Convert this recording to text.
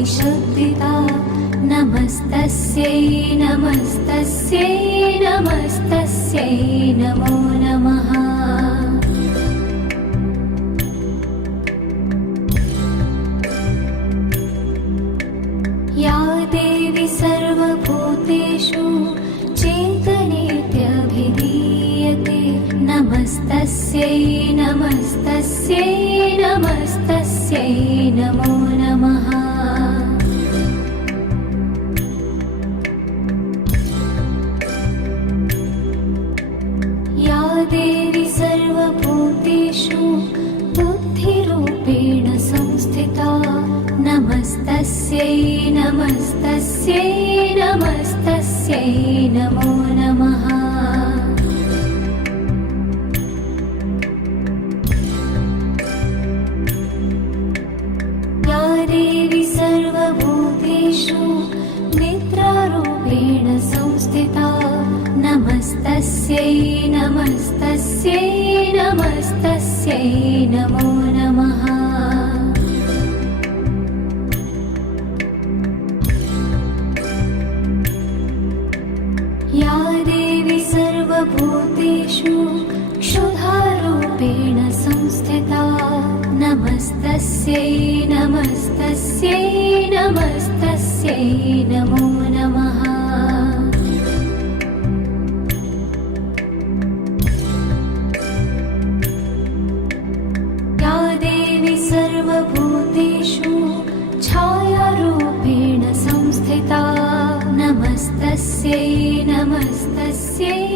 परिशुद्धिता नमस्तस्यै नमस्तस्यै नमस्तस्यै नमो नमः। या देवी सर्वभूतेषु चेतनेत्यभिधीयते नमस्तस्यै नमस्तस्यै नमस्तस्यै नमो नमः। या देवी सर्वभूतेषु बुद्धिरूपेण संस्थिता नमस्तस्यै नमस्तस्यै नमस्तस्यै नमो नमः। या देवी सर्वभूतेषु निद्रारूपेण संस्थिता नमस्तस्यै नमस्तस्यै नमस्तस्यै नमो नमः। या देवी सर्वभूतेषु क्षुधारूपेण संस्थिता नमस्तस्यै नमस्तस्यै नमस्तस्यै नमो नमः। या देवी सर्वभूतेषु छायारूपेण संस्थिता नमस्तस्यै नमस्तस्यै